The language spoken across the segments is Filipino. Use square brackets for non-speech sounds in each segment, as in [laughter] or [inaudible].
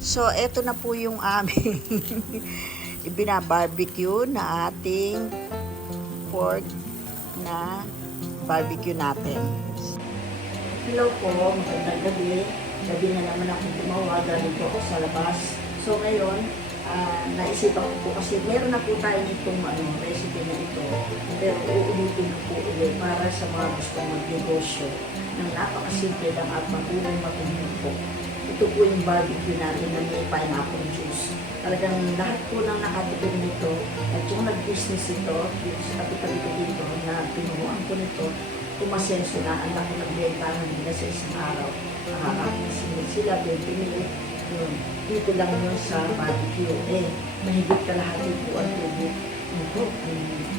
So, eto na po yung aming [laughs] ibinabarbecue na ating pork na barbecue natin. Hello po, magandang gabi. Gabi na naman ako gumawa, galing po ako sa labas. So ngayon, ah, naisipan ko po kasi meron na po tayo nitong ano, recipe na ito. Pero uulitin ko po ulit para sa mga gustong magnegosyo ng napakasimple lang at magulang matumin po. Ito po yung barbecue natin na may pineapple juice. Talagang lahat po ng nakatikim nito at yung nag-business ito, dito sa tabi-tabi ko dito na pinuhuan ko nito, umasenso na ang laki ng bentahan nila sa isang araw. Nakakakisigil sila, 20 minutes. Yun. Dito lang yun sa barbecue. Eh, mahigit ka lahat po ang tubig. Ito,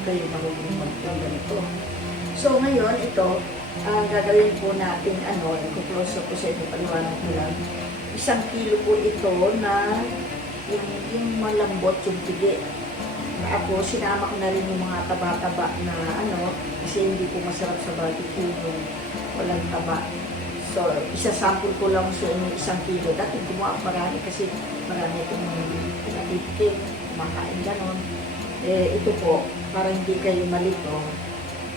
kayo marunong magpunta nito. So ngayon, ito, ang gagawin po natin, ano, i-close up ko sa inyo, paliwanag ko lang. Isang kilo po ito na yung, yung malambot yung. Na Ako, sinama ko na rin yung mga taba-taba na ano, kasi hindi po masarap sa barbecue yung walang taba. So, isasample ko lang sa inyo isang kilo. Dati gumawa marami kasi marami akong pinatitik, kumakain ganon. Eh, ito po, para hindi kayo malito,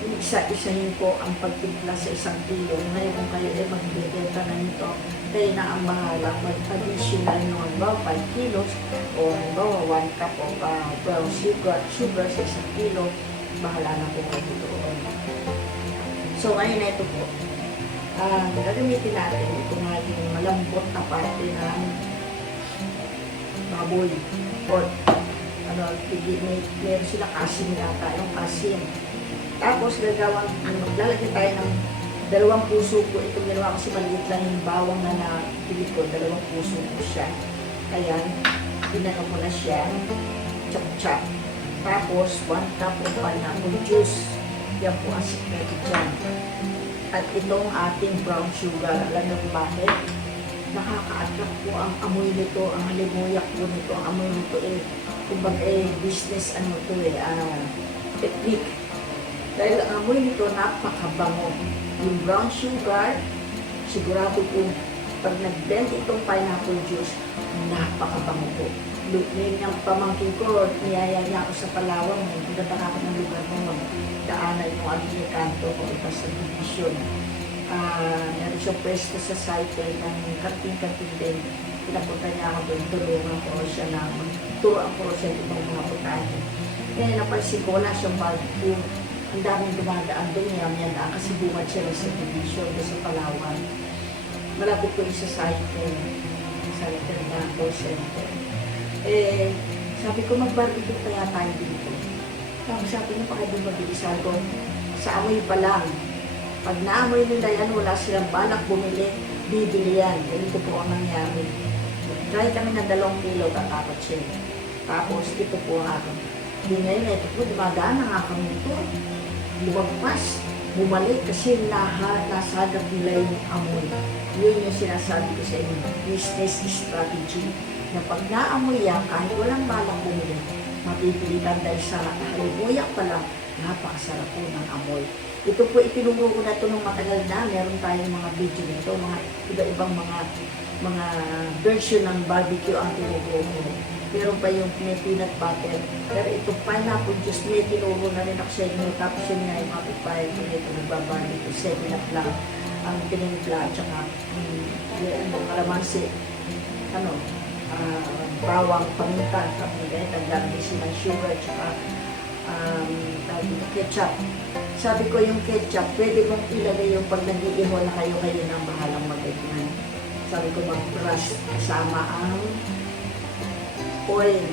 isa-isahin ko ang pagtimpla sa isang kilo. Ngayon kayo ay magbibenta na nito, kayo na ang bahala mag-additional ng halimbawa 5 kilos o halimbawa 1 cup of uh, brown sugar, sugar sa isang kilo, bahala na po kayo doon. So ngayon na ito po, ang gagamitin natin, ito nga yung malambot na parte ng baboy, pork. Ano, pigi, may, meron sila kasim yata, yung kasim. Tapos gagawang, ano, maglalagay tayo ng dalawang puso po. Ito ginawa kasi maliit lang yung bawang na napili ko. Dalawang puso po siya. Kaya, pinano ko na siya. Chop-chop. Tapos, one cup of pineapple juice. Yan po ang sikreto dyan. At itong ating brown sugar. Alam niyo bakit? Nakaka-attract po ang amoy nito, ang halimuyak po nito, ang amoy nito eh, kumbaga eh, business ano to eh, ah, technique. Dahil ang amoy nito napakabango. Yung brown sugar, sigurado po, pag nag-blend itong pineapple juice, napakabango po. Ngayon yung pamangkin ko, niyaya niya ako sa Palawan, nagdadaka ako ng lugar mo, magdaanan yung ano yung kanto ko, iba sa division. Ah, meron siya pwesto sa site ng kanting-kanting din. Pinapunta niya ako doon, tulungan ko siya na magturoan ko siya ng ibang mga putahe. Kaya napansin ko, wala siyang barbecue ang daming dumadaan doon, yan daan kasi bumad siya sa division sa Palawan. Malapit ko yung sa site eh, sa Internato Center. Eh, sabi ko mag-barbecue kaya tayo dito. Tapos sabi niya, pakay doon mabilisan. Sa amoy pa lang. Pag naamoy nila yan, wala silang balak bumili, bibili yan. Ganito po ang nangyari. Try kami ng dalawang kilo, tatakot siya. Tapos, ito po ang akin. Hindi ngayon, ito po, dumadaan na nga kami ito lumagpas, bumalik kasi lahat nasagap nila yung amoy. Yun yung sinasabi ko sa inyo, business strategy. Na pag naamoy yan, kahit walang balang bumili, mapipilitan dahil sa halimuyak pa lang, napakasarap po ng amoy. Ito po itinuro ko na ito nung matagal na. Meron tayong mga video nito, mga iba-ibang mga mga version ng barbecue ang tinuro ko. Meron pa yung peanut butter. Pero ito pineapple juice, may tinuro na rin ako sa inyo. Tapos yun nga yung mga pipayan ko nito, nagbabarbecue, seven up lang ang tinimpla at saka yung mga kalamansi, ano, ah, bawang paminta, tapos ganyan, naglalagay sila sugar at saka um, ketchup. Sabi ko yung ketchup, pwede mong ilagay yung pag nag-iiho na kayo, kayo nang bahalang magagyan. Sabi ko mag-crush kasama ang oil.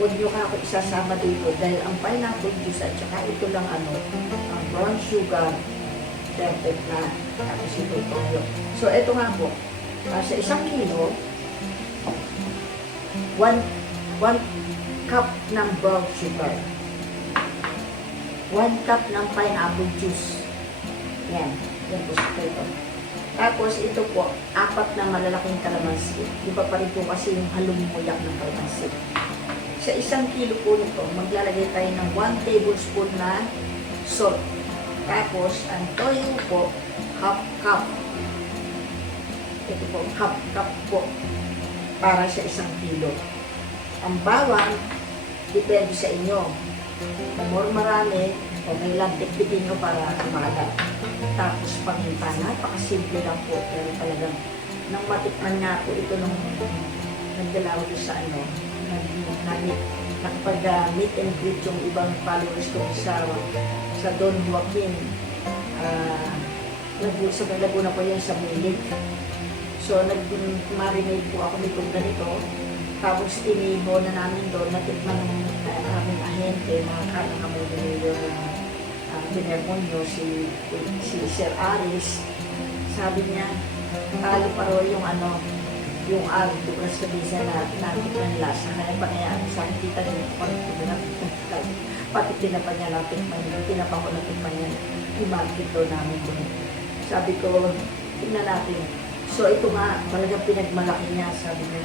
Huwag nyo ka ako isasama dito dahil ang pineapple juice at saka ito lang ano, ang brown sugar, perfect na. Tapos ito toyo. So, ito nga po, ah, sa isang kilo, one, one cup ng brown sugar. One cup ng pineapple juice. Yan. Yan po sa ito. Tapos ito po, apat na malalaking kalamansi. Iba pa rin po kasi yung halumuyak ng kalamansi. Sa isang kilo po nito, maglalagay tayo ng 1 tablespoon na salt. Tapos, ang toyo po, half cup. Ito po, half cup po. para sa isang kilo. Ang bawang, depende sa inyo. Kung more marami, okay lang, tiktikin nyo para umaga. Tapos paminta, napakasimple lang po, pero talagang nang matikman nga po ito nung nagdala ko sa ano, nag, nag, nakapag uh, meet and greet yung ibang followers ko sa sa Don Joaquin. Lagu, sa Laguna po yan sa Milig. So, nag-marinate po ako nitong ganito. Tapos, inibo na namin doon. Natikman ng uh, aming ahente na kanang yung uh, binermonyo, si, si Sir Aris. Sabi niya, talo pa raw yung ano, yung alto plus sa bisa na natikman lasa. Kaya pa kaya sa akin, kita kung ano pati tinapa niya lang tikman niya, tinapa ko na tikman niya, i-market daw namin doon. Sabi ko, tingnan natin. So ito nga, talagang pinagmalaki niya, sabi niya,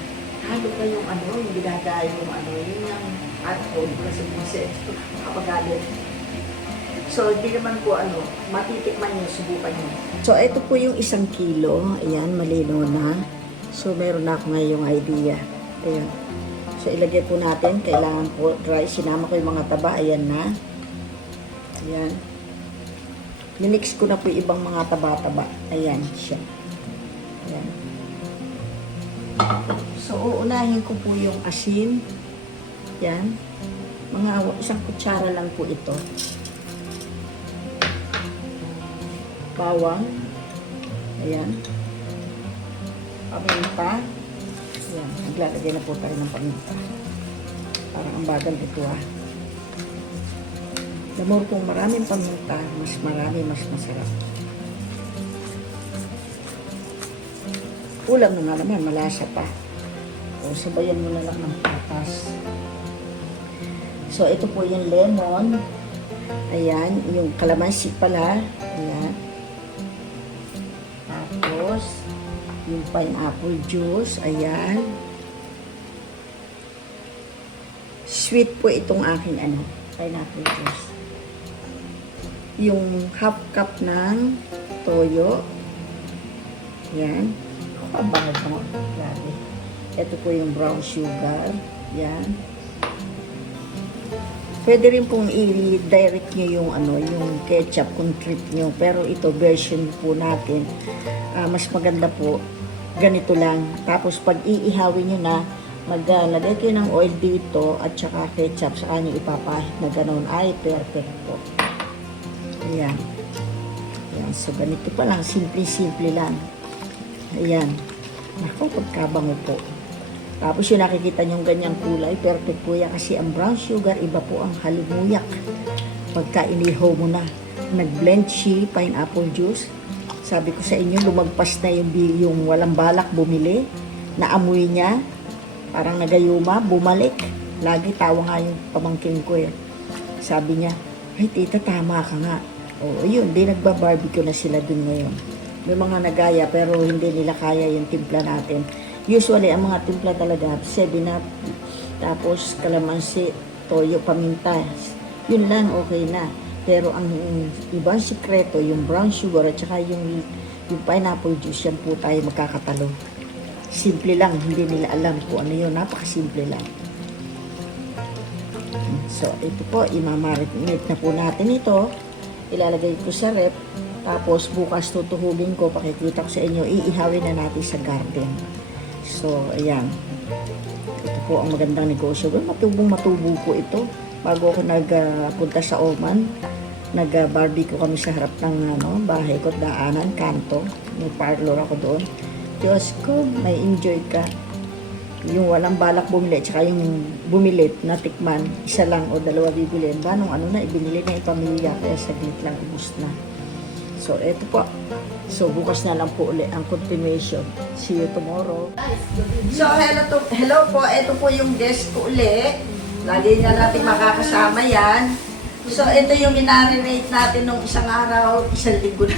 halo pa yung ano, yung ginagaya yung ano, yun yung alcohol, plus yung bisa, kapagalit. So, hindi naman po ano, matitikman niyo, subukan niyo. So, ito po yung isang kilo. Ayan, malino na. So, meron na ako ngayong idea. Ayan. So, ilagay po natin. Kailangan po dry. Sinama ko yung mga taba. Ayan na. Ayan. Minix ko na po yung ibang mga taba-taba. Ayan siya. Ayan. So, uunahin ko po yung asin. Ayan. Mga isang kutsara lang po ito. Bawang. Ayan. Paminta. Ayan. Naglalagay na po tayo ng paminta. Parang ang bagal ito ah. The more kung maraming paminta, mas marami, mas masarap. Ulam na nga naman, malasa pa. O, sabayan mo na lang ng patas. So, ito po yung lemon. Ayan, yung kalamansi pala. Tapos, yung pineapple juice. Ayan. Sweet po itong aking ano, pineapple juice. Yung half cup ng toyo. Ayan. Ang bango mo. Grabe. Ito po yung brown sugar. Ayan. Pwede rin pong i-direct nyo yung ano, yung ketchup kung trip nyo. Pero ito, version po natin. Ah, mas maganda po, ganito lang. Tapos pag iihawin nyo na, maglagay kayo ng oil dito at saka ketchup sa nyo ipapahit na ganun. Ay, perfect po. Ayan. Ayan. So, ganito pa lang. Simple-simple lang. Ayan. Naku, pagkabango po. Tapos yung nakikita niyong ganyang kulay, perfect po yan kasi ang brown sugar, iba po ang halimuyak. Pagka inihaw mo na, nag-blend si pineapple juice. Sabi ko sa inyo, lumagpas na yung, yung walang balak bumili. Naamoy niya, parang nagayuma, bumalik. Lagi tawa nga yung pamangking ko eh. Sabi niya, ay tita, tama ka nga. Oo, yun, di nagba-barbecue na sila dun ngayon. May mga nagaya pero hindi nila kaya yung timpla natin. Usually, ang mga timpla talaga, 7-up, tapos kalamansi, toyo, paminta. Yun lang, okay na. Pero ang ibang sikreto, yung brown sugar at saka yung, yung pineapple juice, yan po tayo magkakatalo. Simple lang, hindi nila alam kung ano yun. Napakasimple lang. So, ito po, imamarinate na po natin ito. Ilalagay ko sa rep. Tapos, bukas tutuhugin ko, pakikita ko sa inyo, iihawin na natin sa garden. So, ayan. Ito po ang magandang negosyo. Well, matubong matubo po ito. Bago ako nagpunta sa Oman, nag-barbecue kami sa harap ng ano, bahay ko, daanan, kanto. May parlor ako doon. Diyos ko, may enjoy ka. Yung walang balak bumili, tsaka yung bumilit na tikman, isa lang o dalawa bibilin. Banong ano na, ibinili na yung pamilya, kaya saglit lang, ubus na. So, eto po. So, bukas na lang po ulit ang continuation. See you tomorrow. So, hello, to, hello po. Ito po yung guest ko uli. Lagi na natin makakasama yan. So, ito yung minarinate natin nung isang araw, isang linggo na.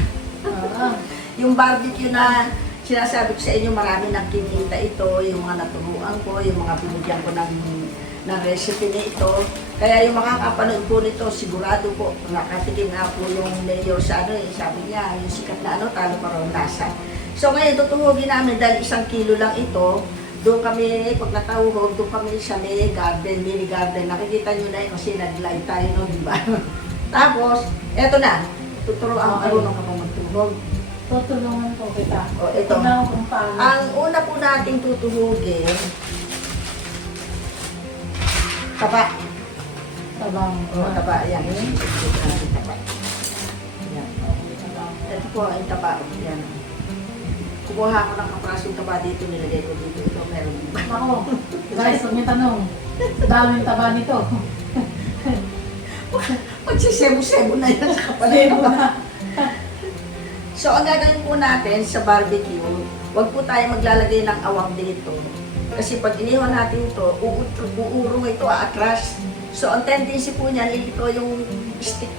[laughs] yung barbecue na sinasabi ko sa inyo, marami nang kinita ito, yung mga naturuan ko, yung mga binigyan ko ng, ng recipe na ito. Kaya yung makakapanood po nito, sigurado po, nakatikim nga po yung mayor sa ano, eh, sabi niya, yung sikat na ano, talo pa raw lasa. So ngayon, tutuhugin namin dahil isang kilo lang ito, doon kami, pag natawag, doon kami sa may garden, mini garden. Nakikita nyo na yun kasi nag-live tayo, no, di ba? [laughs] Tapos, eto na. Tuturuan Okay. okay. marunong ka pa magtulog. Tutulungan ko kita. O, ito. Tignan ko kung paano. Ang una po nating tutuhugin, taba. Tabang. O, taba, yan. Ito natin taba. Yan. Ito po ang taba. Yan. Kumuha ako ng kaprasong taba dito, nilagay ko dito. Ito, meron. Ako, guys, huwag niyo tanong. Daming taba nito. [laughs] Magsisebo-sebo na yan sa kapal. Sebo na. So, ang gagawin po natin sa barbecue, wag po tayo maglalagay ng awang dito. Kasi pag iniwan natin ito, uurong ito, aatras. So, ang tendency po niyan, ito yung stick.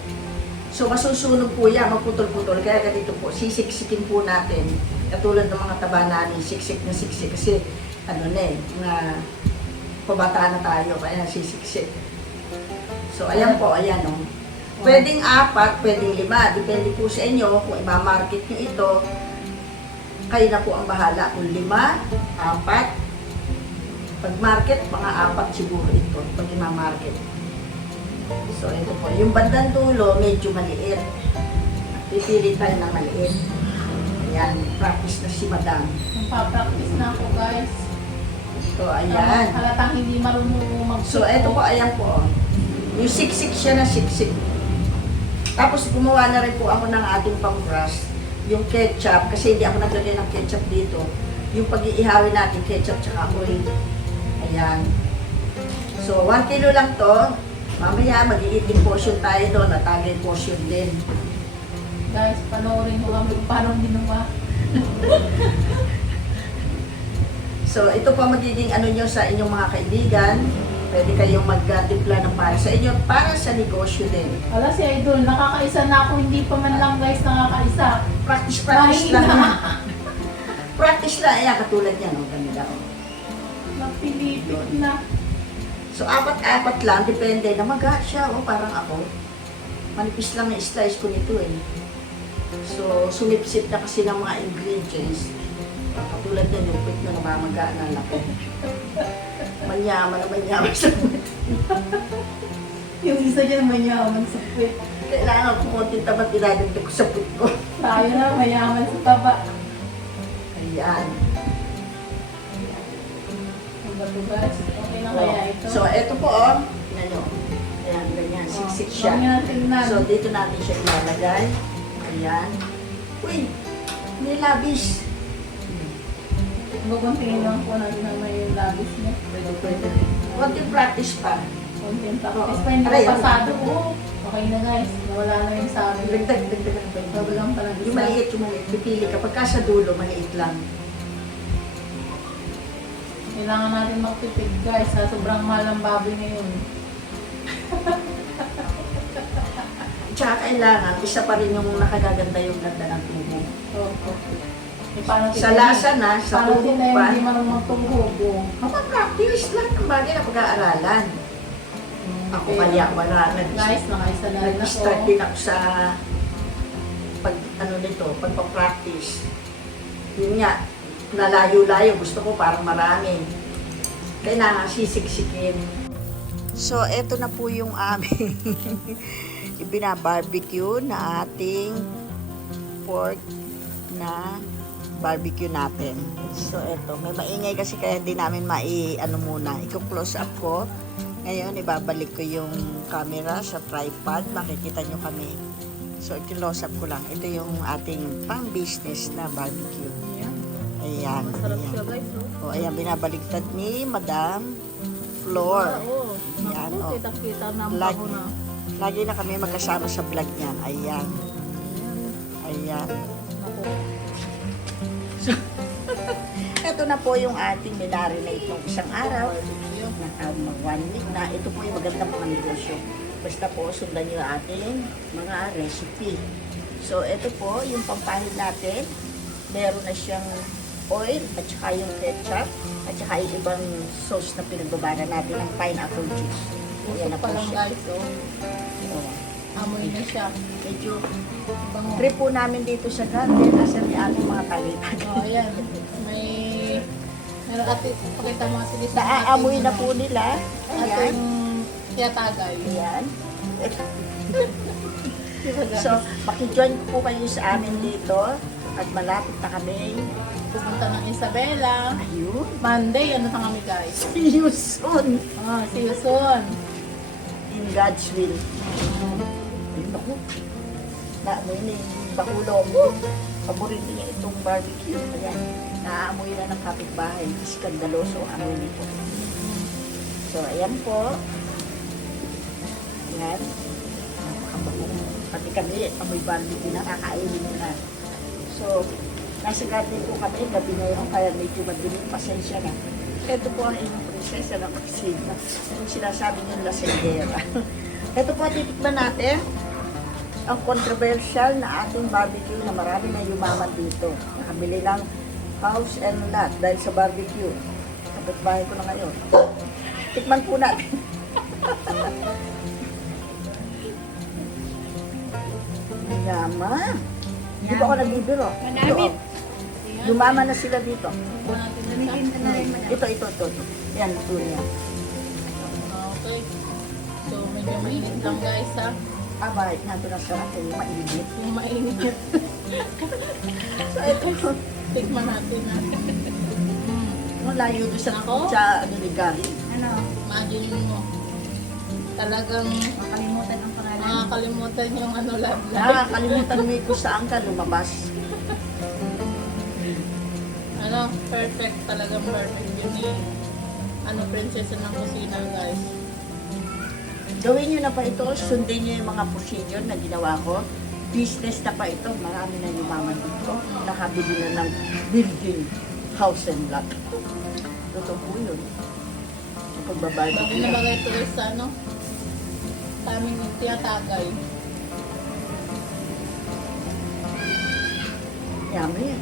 So, masusunog po yan, magputol-putol. Kaya ganito po, sisiksikin po natin. Katulad ng mga taba namin, siksik na siksik. Kasi, ano na eh, na pabata na tayo, kaya sisiksik. So, ayan po, ayan o. Pwedeng apat, pwedeng lima. Depende po sa inyo kung i-market nyo ito. Kayo na po ang bahala. Kung lima, apat. Pag market, mga apat siguro ito. Pag i-market. So, ito po. Yung bandang dulo, medyo maliit. Pipili tayo ng maliit. Ayan, practice na si madam. Magpa-practice na ako, guys. So, ayan. Halatang hindi marunong mag So, eto po, ayan po. Yung siksik siya na siksik. Tapos, gumawa na rin po ako ng ating pang-crust. Yung ketchup, kasi hindi ako naglagay ng ketchup dito. Yung pag-iihawin natin, ketchup tsaka oil. Ayan. So, 1 kilo lang to. Mamaya, mag-iiting portion tayo doon at tagay portion din. Guys, panoorin ko kami kung paano ginawa. [laughs] So, ito po magiging ano nyo sa inyong mga kaibigan. Pwede kayong mag-timpla ng para sa inyo, para sa negosyo din. Wala si Idol, nakakaisa na ako, hindi pa man lang guys nakakaisa. Practice, practice Mahina. lang. [laughs] practice lang. Ayan, katulad yan. Oh, ganda. Oh. Napilipit na. So, apat-apat lang. Depende. Namaga siya. Oh, parang ako. Manipis lang na slice ko nito eh. So, sumipsip na kasi ng mga ingredients. Katulad yan, yung pit na namamaga na laki. Manyaman na manyaman sa [laughs] Yung isa dyan mayaman sa puwit. Kailangan ko konting tabat dinadagdag ko sa pit ko. Tayo na mayaman sa taba. Ayan. Guys, okay na kaya ito? So, eto po oh. Tingnan nyo. Ayan, ganyan. Siksik siya. Tingnan. So, dito natin siya ilalagay. Ayan. Uy! May labis. Lang po natin na may labis niya. Pwede, pwede. Konting practice pa. Oo. practice pa, hindi ko pasado. Oh, okay na guys, nawala na yung sabi. Dagdag, dagdag ng Bago pwede. lang pala Yung maliit, yung maliit. Pipili ka. Pagka sa dulo, maliit lang. Kailangan natin magtipid guys, sa sobrang mahal ang baboy ngayon. Tsaka kailangan, isa pa rin yung nakagaganda yung ganda ng tubo. Opo. Eh, paano Sa tita- lasa na, sa Paano tubo sila pa. hindi marunong magtungkog? Oh. Mapapractice lang ang bagay na pag-aaralan. Ako Okay. kaya wala. Nag- Guys, nakaisa na rin ako. Nag-start din ako sa pag ano nito, pagpa-practice. Yun nga, nalayo-layo. Gusto ko parang marami. Kailangan sisiksikin. So, eto na po yung aming [laughs] ibinabarbecue na ating pork na barbecue natin. So, eto. May maingay kasi kaya hindi namin mai, ano muna, i-close up ko. Ngayon, ibabalik ko yung camera sa tripod. Makikita nyo kami. So, i-close up ko lang. Ito yung ating pang-business na barbecue. Ayan. Ayan. Masarap ayan. siya guys. Oh. O, ayan, binabaligtad ni Madam Flor. Oo. Yan, Naku, oh. Kita-kita na ang Lag- bango na. Lagi na kami magkasama sa vlog niya. Ayan. Ayan. Naku. [laughs] Ito na po yung ating minarinate ng isang araw. Naka mag one week na. Ito po yung magandang mga negosyo. Basta po sundan nyo ating mga recipe. So, ito po yung pampahid natin. Meron na siyang oil at saka yung ketchup at saka yung ibang sauce na pinagbabara natin ng pineapple juice. Ayan na pa po lang siya. guys. Oh. Oh. Amoy na siya. Medyo Bango. trip po namin dito sa garden kasi may ating mga talitag. Oh, ayan. May Pero ate, pakita mo ate Lisa. Naaamoy na po nila. Ayan. Ating tiyatagay. Ayan. [laughs] So, makijoin po kayo sa amin dito. At malapit na kami. Pupunta ng Isabela. Ayun. Monday, ano pa kami guys? [laughs] See you soon. Ah, see you soon. In God's will. Ayun ako. Naamoy na yung bakulo ko. Paborito niya itong barbecue. Ayan. Naamoy na ng kapitbahay. Skandaloso ang amoy nito. So, ayan po. Ayan. Napakabango. Pati kami, amoy barbecue na kakainin na. So, nasa garden po kami, gabi ngayon, kaya medyo madilim, pasensya na. Ito po ang inyong prinsesa ng kusina. Yung sinasabi niyong lasendera. [laughs] Ito po, titikman natin ang controversial na ating barbecue na marami na yumaman dito. Nakabili ng house and lot dahil sa barbecue. Kapitbahay ko na ngayon. Tikman po natin. [laughs] Yaman. Di ba ako nagbibiro? Madami. Yumaman na sila dito. Natin. Ito, ito, ito. ito. Yan, ito niya. Okay. So, medyo mainit lang guys ha. Ah, bakit nga ito na sarap eh, mainit. Mainit. [laughs] So, ito, Tikman natin ha. Ang layo doon sa, Ako? sa ano ni Gary. Ano, Imagine mo. Talagang makalimutan ang pangalan. makakalimutan yung ano love life. Nakakalimutan mo kung saan ka lumabas. Ano, perfect. Talagang perfect yun ni ano, prinsesa ng kusina guys. Gawin nyo na pa ito, sundin nyo yung mga procedure na ginawa ko. Business na pa ito, marami na yumaman dito. Nakabili na ng building, house and lot. Totoo po yun. Pagbabayad Bago na bagay ito sa ano, sa aming tiyatagay. Yummy.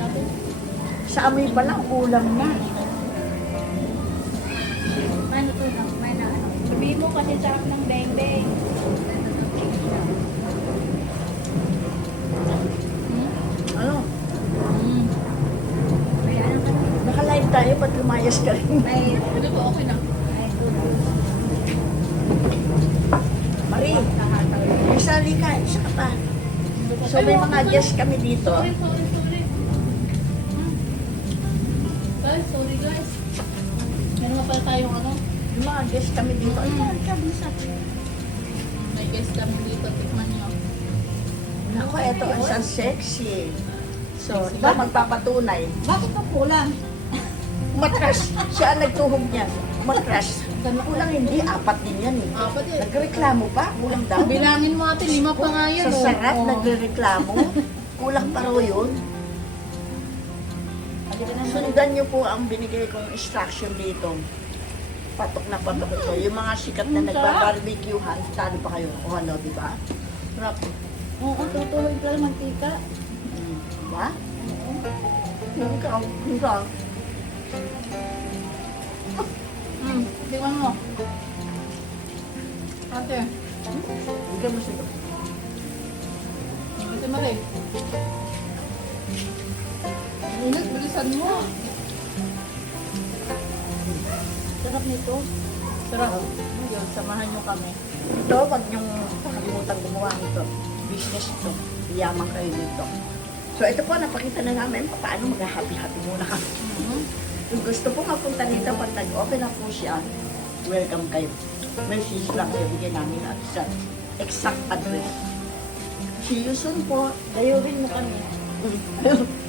Natin. Sa amoy pa lang, kulang na. Paano to na? May na ano? Sabihin mo kasi sarap ng beng-beng. Hmm? Ano? Hmm. May ano ka? Naka-live tayo, ba't lumayas ka rin? May, po, okay na. Marie, sali ka, isa ka pa. So may mga guests kami dito. Sorry, sorry, Guys. Meron nga pala tayong ano, Yung mga guests kami dito. Ay, Mm. kabisa. may guest kami dito, tikman nyo. Ako, eto, ang isang sexy. So, di ba magpapatunay? Bakit ka kulang? Matras. Siya ang nagtuhog niya. Matras. Kulang hindi, apat din yan eh. Apat eh. Nagreklamo pa, kulang daw. Bilangin mo ate, lima pa nga yan. Sa oh. sarap, Oh. nagreklamo. [laughs] Kulang pa raw yun. Sundan niyo po ang binigay kong instruction dito. Patok na patok ito. Yung mga sikat na nagbabarbecuehan, talo pa kayo. O ano, di ba? Sarap. Oo, tutuloy ka lang mantika. Mm, Diba? Yung ikaw, ikaw. Hmm, tikman mo. Ate, Bigyan mo siya. ate Marie. Init, bilisan mo. Sarap nito. Sarap. Yun, samahan nyo kami. Ito, wag niyong kakalimutan gumawa nito. Business ito. Yaman kayo dito. So, ito po, napakita na namin pa- paano mag-happy-happy muna kami. Hmm? Kung gusto po mapunta dito, pag nag-open na po siya, welcome kayo. Message lang kayo, bigyan namin at sa exact address. See you soon po. Layurin mo kami. [laughs]